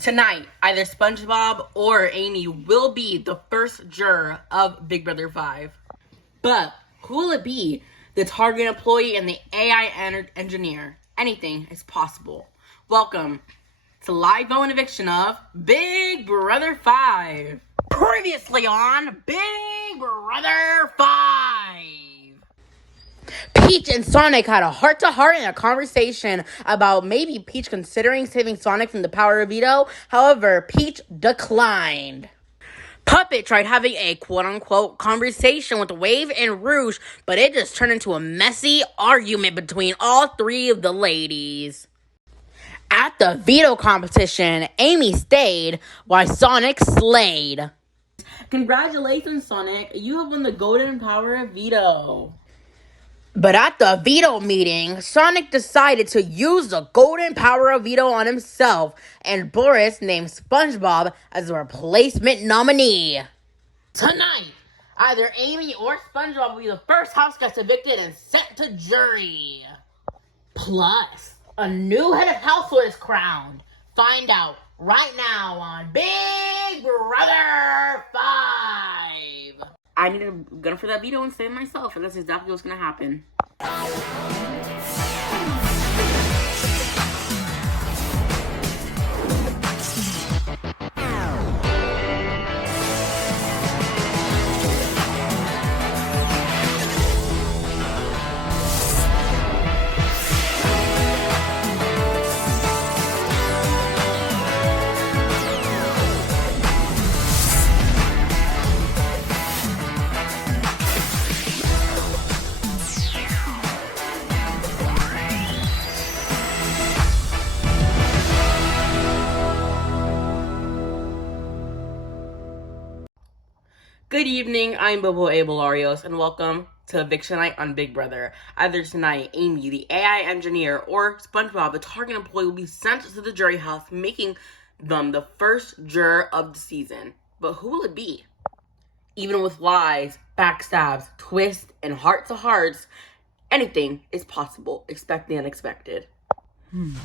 Tonight, either SpongeBob or Amy will be the first juror of Big Brother 5. But who will it be? The Target employee and the AI engineer. Anything is possible. Welcome to live vote and eviction of Big Brother 5. Previously on Big Brother 5. Peach and Sonic had a heart-to-heart and a conversation about maybe Peach considering saving Sonic from the power of veto. However, Peach declined. Puppet tried having a quote-unquote conversation with Wave and Rouge, but it just turned into a messy argument between all three of the ladies. At the veto competition, Amy stayed while Sonic slayed. Congratulations, Sonic. You have won the golden power of veto. But at the veto meeting, Sonic decided to use the golden power of veto on himself, and Boris named SpongeBob as a replacement nominee. Tonight, either Amy or SpongeBob will be the first house guest evicted and sent to jury. Plus, a new head of household is crowned. Find out right now on Big Brother 5. I need a gun for that veto and save myself, and that's exactly what's gonna happen. Good evening, I'm Bobo Abelarios, and welcome to Eviction Night on Big Brother. Either tonight, Amy, the AI engineer, or SpongeBob, the Target employee, will be sent to the jury house, making them the first juror of the season. But who will it be? Even with lies, backstabs, twists, and heart-to-hearts, anything is possible. Expect the unexpected. One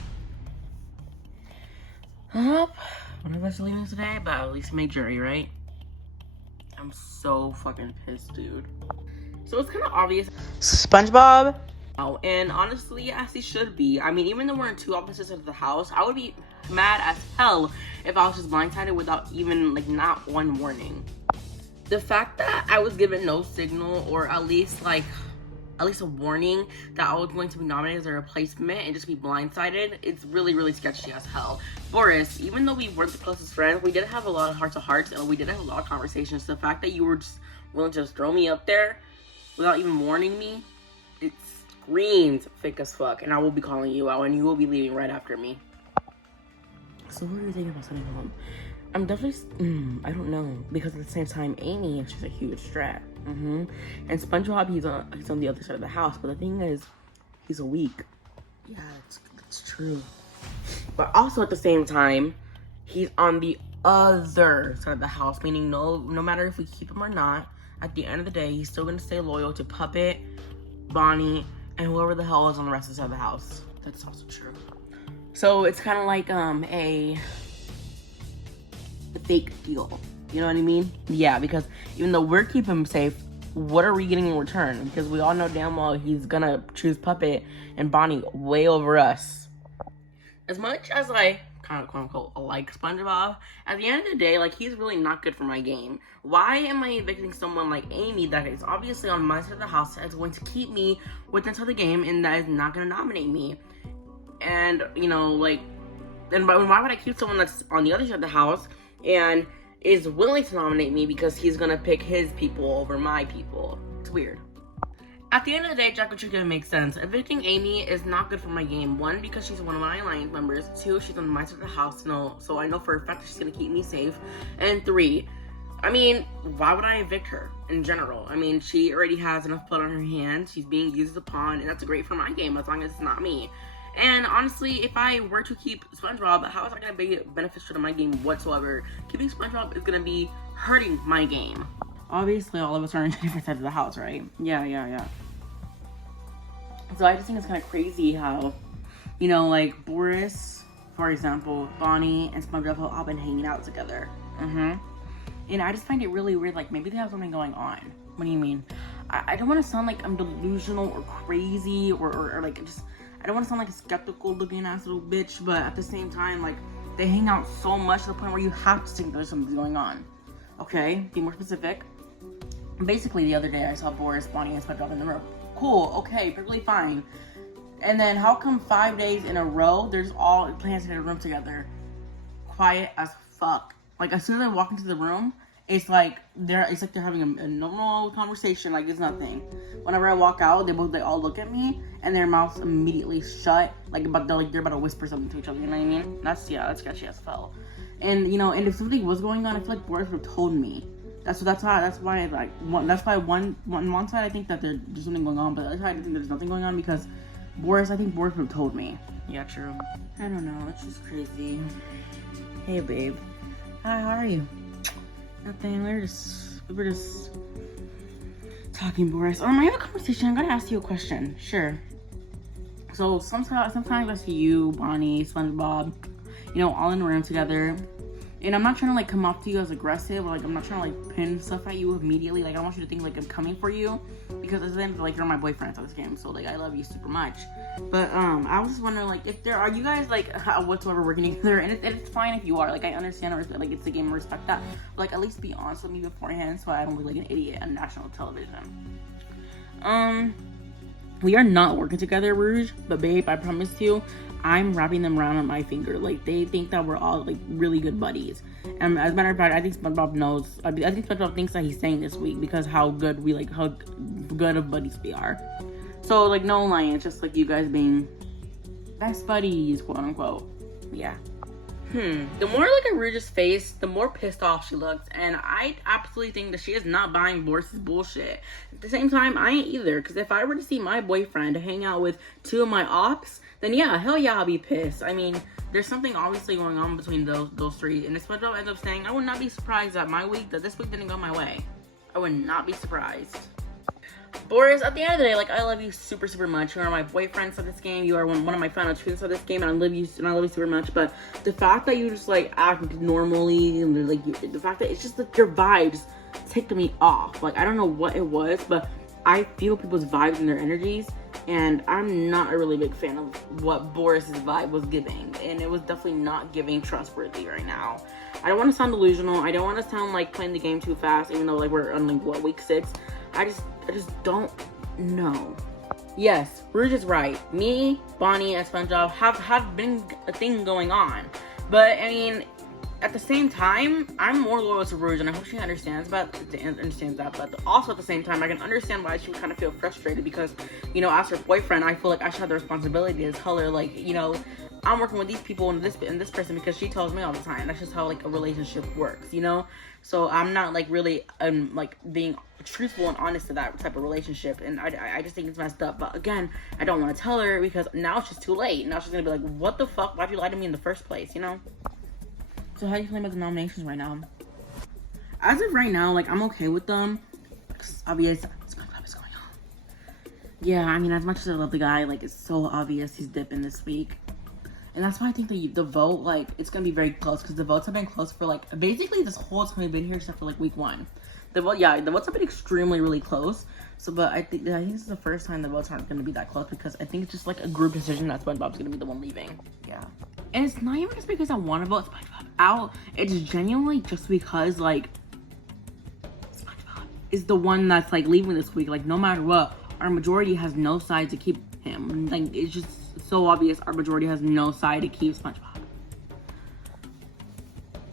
of us leaving today, but at least made jury, right? I'm so fucking pissed, dude. So it's kind of obvious. SpongeBob. Oh, and honestly, as he should be. I mean, even though we're in two opposite sides of the house, I would be mad as hell if I was just blindsided without even, not one warning. The fact that I was given no signal, or at least a warning that I was going to be nominated as a replacement and just be blindsided, it's really, really sketchy as hell. Boris, even though we weren't the closest friends, we did have a lot of heart-to-hearts and we did have a lot of conversations. The fact that you were just willing to just throw me up there without even warning me, it screams fake as fuck, and I will be calling you out and you will be leaving right after me. So what are you thinking about sending home? I'm definitely, I don't know, because at the same time, Amy, she's a huge strat. And SpongeBob, he's on the other side of the house, but the thing is, he's a weak. Yeah, it's true. But also at the same time, he's on the other side of the house, meaning no matter if we keep him or not, at the end of the day, he's still gonna stay loyal to Puppet, Bonnie, and whoever the hell is on the rest of the side of the house. That's also true. So it's kind of like a fake deal. You know what I mean? Yeah, because even though we're keeping him safe, what are we getting in return? Because we all know damn well he's gonna choose Puppet and Bonnie way over us. As much as I kind of quote unquote like SpongeBob, at the end of the day, he's really not good for my game. Why am I evicting someone like Amy that is obviously on my side of the house, that is going to keep me within the game and that is not gonna nominate me? And then why would I keep someone that's on the other side of the house and is willing to nominate me because he's gonna pick his people over my people? It's weird. At the end of the day, Jack and Trigger makes sense. Evicting Amy is not good for my game. One, because she's one of my alliance members. Two, she's on my side of the house, so I know for a fact that she's gonna keep me safe. And three, why would I evict her in general? She already has enough blood on her hands. She's being used as a pawn, and that's great for my game as long as it's not me. And honestly, if I were to keep SpongeBob, how is that going to be beneficial to my game whatsoever? Keeping SpongeBob is going to be hurting my game. Obviously, all of us are on different sides of the house, right? Yeah. So I just think it's kind of crazy how, Boris, for example, Bonnie and SpongeBob have all been hanging out together. And I just find it really weird. Like, maybe they have something going on. What do you mean? I don't want to sound like I'm delusional or crazy or like just, I don't want to sound like a skeptical looking ass little bitch, but at the same time, like, they hang out so much to the point where you have to think there's something going on. Okay, be more specific. Basically, the other day I saw Boris, Bonnie, and SpongeBob in the room. Cool, okay, perfectly fine. And then how come 5 days in a row, there's all plants in a room together? Quiet as fuck. Like, as soon as I walk into the room, it's like they're having a normal conversation, like it's nothing. Whenever I walk out, they all look at me and their mouths immediately shut, like they're about to whisper something to each other. You know what I mean? That's sketchy as hell. And you know, and if something was going on, I feel like Boris would have told me. That's why on one side I think that there's something going on, but the other side I think there's nothing going on because I think Boris would have told me. Yeah, true. I don't know. It's just crazy. Hey, babe. Hi, how are you? Nothing. We were just talking, Boris. I have a conversation. I'm gonna ask you a question. Sure. So sometimes I see you, Bonnie, SpongeBob, you know, all in a room together. And I'm not trying to like come off to you as aggressive, or like I'm not trying to like pin stuff at you immediately. Like I don't want you to think like I'm coming for you, because at the end, like you're my boyfriend at this game, so like I love you super much. But I was just wondering, like, if are you guys like whatsoever working together, and it's fine if you are. Like I understand, like it's a game, I respect that. But, like at least be honest with me beforehand, so I don't look like an idiot on national television. We are not working together, Rouge, but babe, I promise you, I'm wrapping them around on my finger. Like, they think that we're all, like, really good buddies. And as a matter of fact, I think SpongeBob knows. I think SpongeBob thinks that he's saying this week because how good of buddies we are. So, like, no lying. It's just, like, you guys being best buddies, quote unquote. Yeah. The more I look at Rouge's face, the more pissed off she looks. And I absolutely think that she is not buying Boris's bullshit. At the same time, I ain't either. Because if I were to see my boyfriend hang out with two of my ops, then yeah, hell yeah, I'll be pissed. I mean, there's something obviously going on between those three. And if SpongeBob ends up saying, I would not be surprised that this week didn't go my way. I would not be surprised. Boris, at the end of the day, like, I love you super, super much. You are my boyfriend for this game. You are one of my final twins for this game, and I love you super much. But the fact that you just, like, act normally, and, like, the fact that it's just, like, your vibes ticked me off. Like, I don't know what it was, but I feel people's vibes and their energies, and I'm not a really big fan of what Boris's vibe was giving. And it was definitely not giving trustworthy right now. I don't want to sound delusional. I don't want to sound like playing the game too fast, even though, like, we're on, like, what, week 6? I just don't know. Yes, Rouge is right. Me, Bonnie, and SpongeBob have been a thing going on. But, I mean, at the same time, I'm more loyal to Rouge, and I hope she understands that. But also at the same time, I can understand why she would kind of feel frustrated because, you know, as her boyfriend, I feel like I should have the responsibility to tell her, like, you know, I'm working with these people and this person because she tells me all the time. That's just how, like, a relationship works, you know? So I'm not, like, really, like, being truthful and honest to that type of relationship. And I just think it's messed up. But, again, I don't want to tell her because now it's just too late. Now she's going to be like, what the fuck? Why'd you lie to me in the first place, you know? So how are you feeling about the nominations right now? As of right now, like, I'm okay with them. It's obvious SpongeBob is going on. Yeah, I mean, as much as I love the guy, like, it's so obvious he's dipping this week. And that's why I think the vote, like, it's going to be very close. Because the votes have been close for, like, basically this whole time we've been here except for, like, week 1. The votes have been extremely, really close. So, but I think this is the first time the votes aren't going to be that close. Because I think it's just, like, a group decision that SpongeBob's going to be the one leaving. Yeah. And it's not even just because I want to vote SpongeBob out. It's genuinely just because, like, SpongeBob is the one that's, like, leaving this week. Like, no matter what, our majority has no side to keep him. Like, it's just so obvious our majority has no side to keep SpongeBob.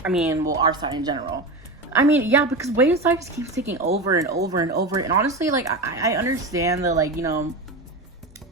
I mean, well, our side in general. I mean, yeah, because Wave's side just keeps taking over and over and over. And honestly, like, I understand that, like, you know,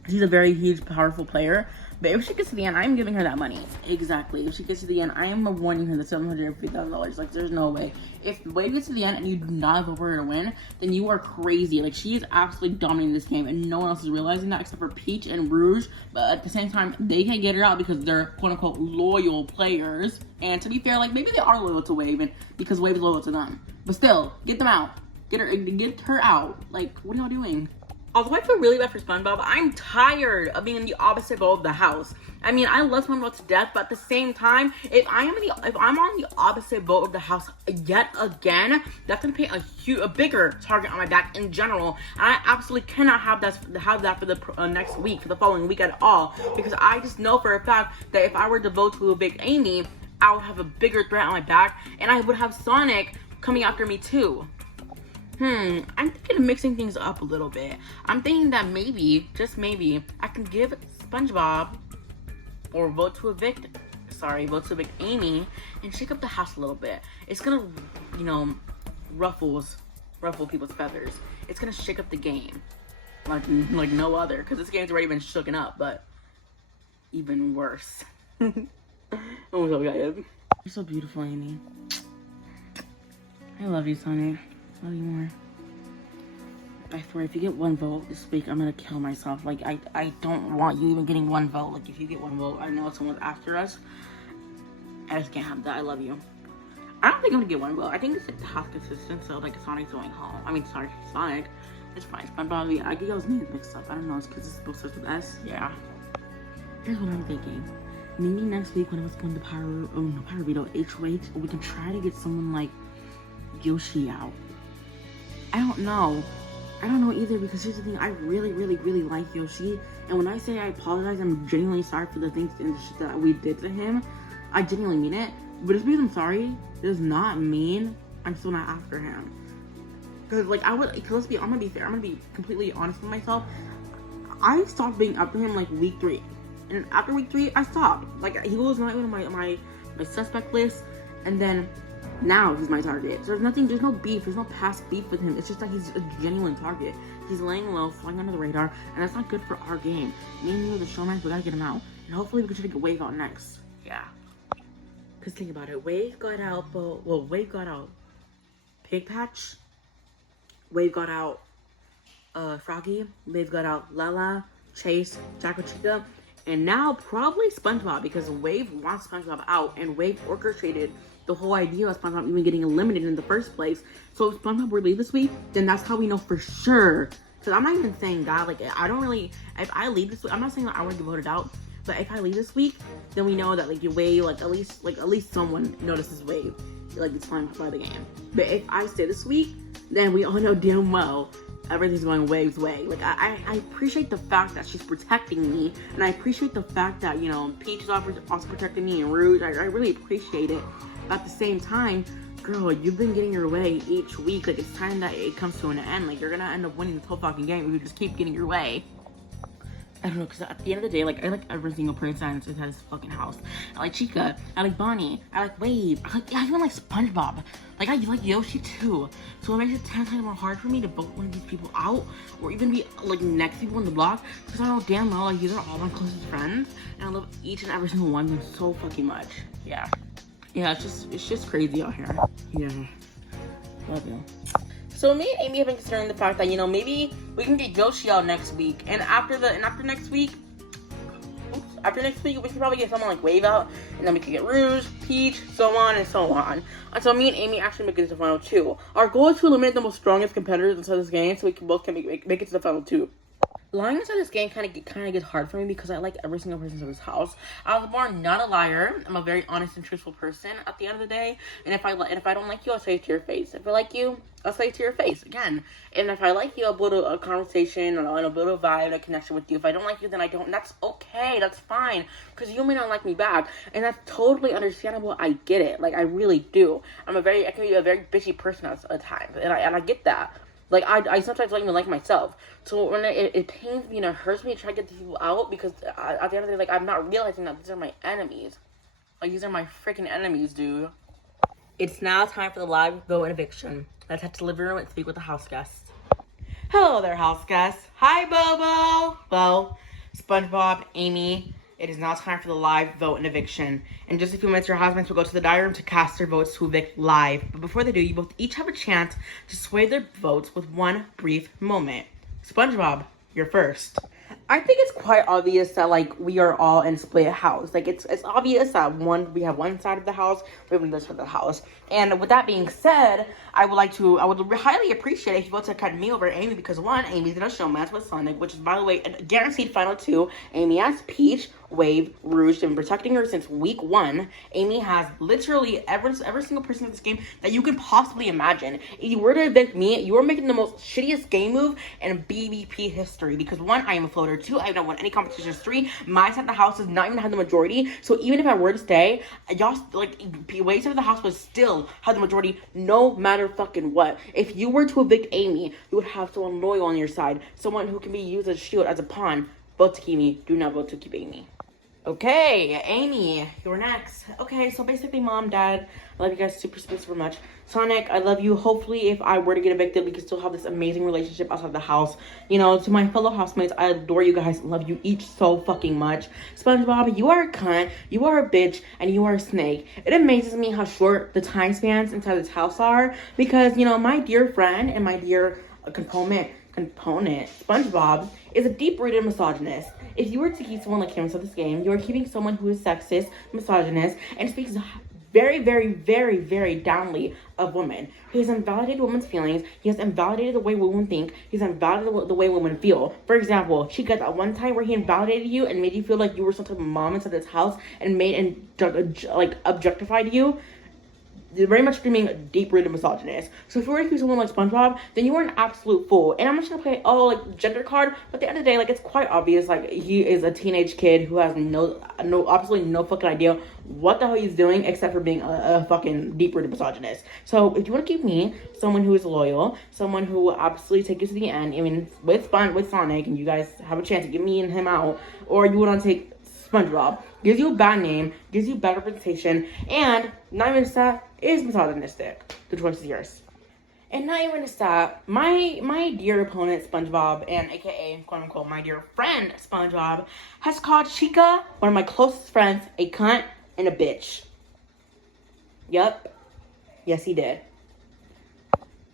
he's a very huge, powerful player. But if she gets to the end, I'm giving her that money. Exactly. If she gets to the end, I am awarding her the $750,000. Like, there's no way. If Wade gets to the end and you do not vote for her to win, then you are crazy. Like, she is absolutely dominating this game, and no one else is realizing that except for Peach and Rouge. But at the same time, they can't get her out because they're quote-unquote loyal players. And to be fair, like, maybe they are loyal to Wave and because Wave is loyal to them. But still, get them out. Get her out. Like, what are y'all doing? Although I feel really bad for SpongeBob, I'm tired of being in the opposite boat of the house. I mean, I love SpongeBob to death, but at the same time, if I'm on the opposite boat of the house yet again, that's gonna paint a bigger target on my back in general. And I absolutely cannot have that for the next week, for the following week at all, because I just know for a fact that if I were to vote to evict Amy, I would have a bigger threat on my back, and I would have Sonic coming after me too. I'm thinking of mixing things up a little bit. I'm thinking that maybe, just maybe, I can give SpongeBob, or vote to evict Amy, and shake up the house a little bit. It's gonna, you know, ruffle people's feathers. It's gonna shake up the game, like no other, because this game's already been shooken up, but even worse. Oh my god, guys. You're so beautiful, Amy. I love you, Sonic. Love you more. I swear, if you get one vote this week, I'm gonna kill myself. Like, I don't want you even getting one vote. Like, if you get one vote, I know someone's after us. I just can't have that. I love you. I don't think I'm gonna get one vote. I think it's like half consistent, so like Sonic's going home. I mean, sorry, Sonic. It's fine. SpongeBob, I get y'all's names mixed up. I don't know, it's because it's supposed to start with S. Yeah. Here's what I'm thinking. Maybe next week when I was going to Pyro Veto HOH, we can try to get someone like Yoshi out. I don't know either, because here's the thing, I really like Yoshi, and when I say I apologize, I'm genuinely sorry for the things and the shit that we did to him. I genuinely mean it, but just because I'm sorry does not mean I'm still not after him. Because like I'm gonna be fair, I'm gonna be completely honest with myself. I stopped being after him like week 3, and after week 3 I stopped. Like, he was not even on my suspect list, and then now he's my target. So there's no beef, there's no past beef with him. It's just that he's a genuine target. He's laying low, flying under the radar, and that's not good for our game. Me and you, the showman, we gotta get him out. And hopefully we can try to get Wave out next. Yeah. Cause think about it, Wave got out Pig Patch, Wave got out Froggy, Wave got out Lala, Chase, Jacko Chica, and now probably SpongeBob, because Wave wants SpongeBob out, and Wave orchestrated the whole idea of SpongeBob even getting eliminated in the first place. So if SpongeBob were to leave this week, then that's how we know for sure. Because I'm not even saying that, like, I don't really, if I leave this week, I'm not saying that I want to get voted out, but if I leave this week, then we know that, like, Wave, like, at least someone notices Wave, like, it's fine by the game. But if I stay this week, then we all know damn well everything's going Wave's way. Like, I appreciate the fact that she's protecting me, and I appreciate the fact that, you know, Peach is also protecting me, and Rouge, I really appreciate it. At the same time, girl, you've been getting your way each week. Like, it's time that it comes to an end. Like, you're gonna end up winning this whole fucking game if you just keep getting your way. I don't know, because at the end of the day, like, I like every single person inside this fucking house. I like Chica, I like Bonnie, I like Wave, I even like SpongeBob. Like, I like Yoshi too. So it makes it 10 times more hard for me to vote one of these people out, or even be, like, next people on the block, because I know damn well, like, these are all my closest friends, and I love each and every single one of them so fucking much. Yeah. Yeah, it's just crazy out here. Yeah. Love you. So me and Amy have been considering the fact that, you know, maybe we can get Yoshi out next week. And after next week, we can probably get someone like Wave out, and then we can get Rouge, Peach, so on and so on. And so me and Amy actually make it to the final 2. Our goal is to eliminate the most strongest competitors inside this game, so we can both make it to the final 2. Lying inside this game kind of gets hard for me, because I like every single person in this house. I was born not a liar. I'm a very honest and truthful person at the end of the day. And if I don't like you, I'll say it to your face. If I like you, I'll say it to your face again. And if I like you, I'll build a conversation, and I'll build a vibe, a connection with you. If I don't like you, then I don't. And that's okay. That's fine, because you may not like me back, and that's totally understandable. I get it. Like, I really do. I can be a very bitchy person at times, and I get that. Like, I sometimes don't even like myself. So when it pains me and it hurts me to try to get these people out, because at the end of the day, like, I'm not realizing that these are my enemies. Like, these are my freaking enemies, dude. It's now time for the live vote and eviction. Let's head to the living room and speak with the house guests. Hello there, house guests. Hi, Bobo. Well, SpongeBob, Amy. It is now time for the live vote and eviction. In just a few minutes, your husbands will go to the diary room to cast their votes to evict live. But before they do, you both each have a chance to sway their votes with one brief moment. SpongeBob, you're first. I think it's quite obvious that like we are all in split house. Like it's obvious that we have one side of the house, we have another side of the house. And with that being said, I would highly appreciate it if you vote to cut me over Amy, because one, Amy's gonna show match with Sonic, which is, by the way, a guaranteed final two. Amy has Peach, Wave, Rouge. They've been protecting her since week 1. Amy has literally every single person in this game that you can possibly imagine. If you were to evict me, you are making the most shittiest game move in BBP history, because one, I am a floater. Two, I have not won any competitions. Three, my side of the house does not even have the majority. So even if I were to stay, y'all, like, Wave's side of the house would still have the majority no matter fucking what. If you were to evict Amy, you would have someone loyal on your side, someone who can be used as a shield, as a pawn. Vote to keep me. Do not vote to keep Amy. Okay, Amy, you're next. Okay, so basically, Mom, Dad, I love you guys super much. Sonic, I love you. Hopefully, if I were to get evicted, we can still have this amazing relationship outside the house. You know, to my fellow housemates, I adore you guys. Love you each so fucking much. SpongeBob, you are a cunt, you are a bitch, and you are a snake. It amazes me how short the time spans inside this house are, because, you know, my dear friend and my dear component, SpongeBob, is a deep-rooted misogynist. If you were to keep someone like him inside this game, you are keeping someone who is sexist, misogynist, and speaks very downly of women. He has invalidated women's feelings. He has invalidated the way women think. He's invalidated the way women feel. For example, she got that one time where he invalidated you and made you feel like you were some type of mom inside this house and objectified you. Very much screaming deep-rooted misogynist. So if you were to be someone like SpongeBob, then you were an absolute fool. And I'm not gonna play gender card, but at the end of the day, like, it's quite obvious, like, he is a teenage kid who has absolutely no fucking idea what the hell he's doing, except for being a fucking deep-rooted misogynist. So if you want to keep me, someone who is loyal, someone who will absolutely take you to the end, I mean, with Sonic, and you guys have a chance to get me and him out, or you want to take SpongeBob, gives you a bad name, gives you bad representation, and not even that, is misogynistic. The choice is yours. And not even just that, my dear opponent SpongeBob, and aka quote unquote my dear friend SpongeBob, has called Chica, one of my closest friends, a cunt and a bitch. Yup. Yes, he did.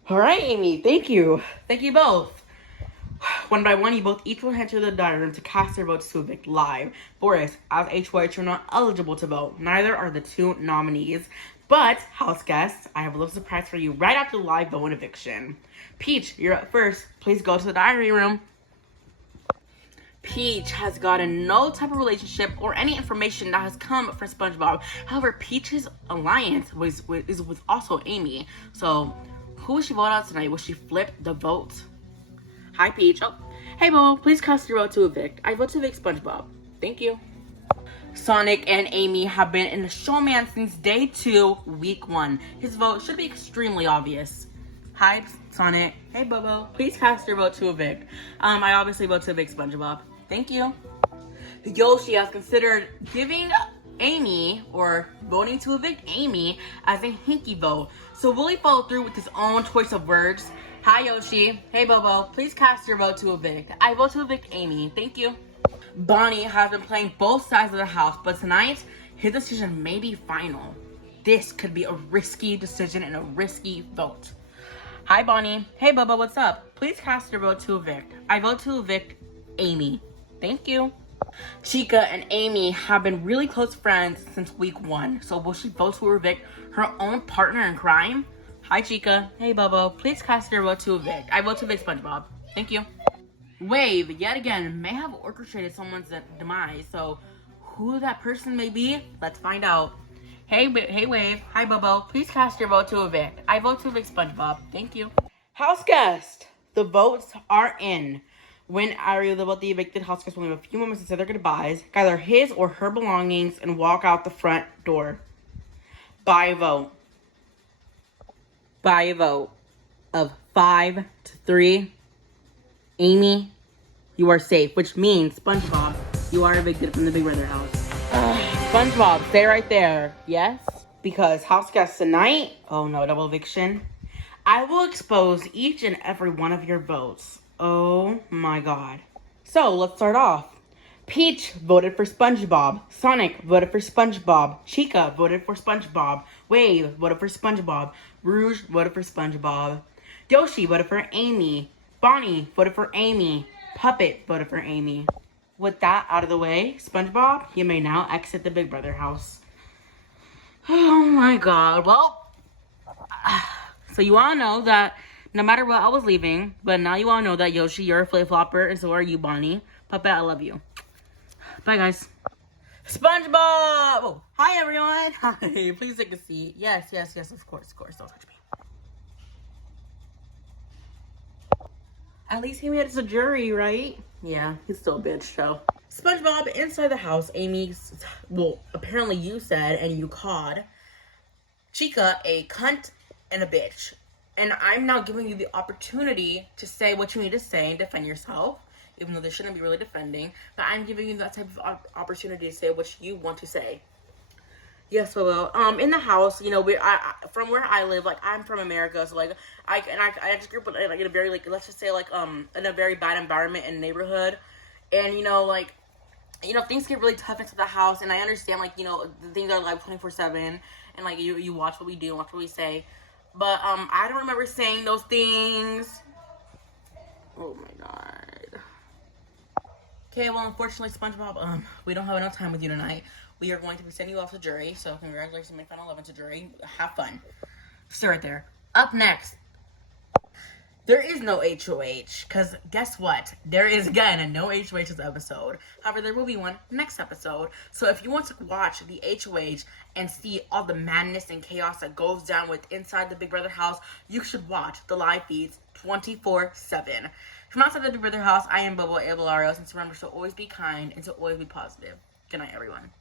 Alright, Amy, thank you. Thank you both. One by one, you both each will head to the dining room to cast their votes to evict live. Boris, as HOH, you're not eligible to vote. Neither are the two nominees. But, house guests, I have a little surprise for you right after the live vote and eviction. Peach, you're up first. Please go to the diary room. Peach has gotten no type of relationship or any information that has come from SpongeBob. However, Peach's alliance is with also Amy. So, who will she vote out tonight? Will she flip the vote? Hi, Peach. Oh, hey, Bo. Please cast your vote to evict. I vote to evict SpongeBob. Thank you. Sonic and Amy have been in the showman since day 2, week 1. His vote should be extremely obvious. Hi, Sonic. Hey, Bobo. Please cast your vote to evict. I obviously vote to evict SpongeBob. Thank you. Yoshi has considered giving Amy, or voting to evict Amy, as a hinky vote. So will he follow through with his own choice of words? Hi, Yoshi. Hey, Bobo. Please cast your vote to evict. I vote to evict Amy. Thank you. Bonnie has been playing both sides of the house, but tonight, his decision may be final. This could be a risky decision and a risky vote. Hi, Bonnie. Hey, Bubba, what's up? Please cast your vote to evict. I vote to evict Amy. Thank you. Chica and Amy have been really close friends since week 1, so will she vote to evict her own partner in crime? Hi, Chica. Hey, Bubba. Please cast your vote to evict. I vote to evict SpongeBob. Thank you. Wave, yet again, may have orchestrated someone's demise, so who that person may be, let's find out. Hey, Wave. Hi, Bubbo. Please cast your vote to evict. I vote to evict SpongeBob. Thank you. House guest, the votes are in. When I reveal about the evicted house guest will leave a few moments to say their goodbyes, gather his or her belongings, and walk out the front door. By a vote. By a vote of 5 to 3. Amy, you are safe, which means, SpongeBob, you are evicted from the Big Brother house. SpongeBob, stay right there. Yes? Because house guests tonight, oh no, double eviction. I will expose each and every one of your votes. Oh my god. So, let's start off. Peach voted for SpongeBob. Sonic voted for SpongeBob. Chica voted for SpongeBob. Wave voted for SpongeBob. Rouge voted for SpongeBob. Yoshi voted for Amy. Bonnie voted for Amy. Puppet voted for Amy. With that out of the way, SpongeBob, you may now exit the Big Brother house. Oh my god. Well, so you all know that no matter what, I was leaving. But now you all know that Yoshi, you're a flip-flopper, and so are you, Bonnie. Puppet, I love you. Bye, guys. SpongeBob! Oh, hi, everyone. Hi, please take a seat. Yes, of course. Don't touch me. At least he made it to jury, right? Yeah, he's still a bitch, so. SpongeBob, inside the house, Amy's, well, apparently you said, and you called Chica a cunt and a bitch. And I'm now giving you the opportunity to say what you need to say and defend yourself, even though this shouldn't be really defending, but I'm giving you that type of opportunity to say what you want to say. Yes, well, in the house, you know, from where I live, like, I'm from America, so, like, I just grew up like, in a very, like, let's just say, like, in a very bad environment and neighborhood, and, you know, like, you know, things get really tough into the house, and I understand, like, you know, the things are live 24/7, and, like, you watch what we do, watch what we say, but, I don't remember saying those things. Oh, my God. Okay, well, unfortunately, SpongeBob, we don't have enough time with you tonight. We are going to be sending you off to jury, so congratulations on my final 11 to jury. Have fun. Stay right there. Up next, there is no HOH, because guess what? There is, again, no HOH this episode. However, there will be one next episode. So if you want to watch the HOH and see all the madness and chaos that goes down with inside the Big Brother house, you should watch the live feeds 24/7. From outside the Big Brother house, I am Bobo Abelarios, and remember to always be kind and to always be positive. Good night, everyone.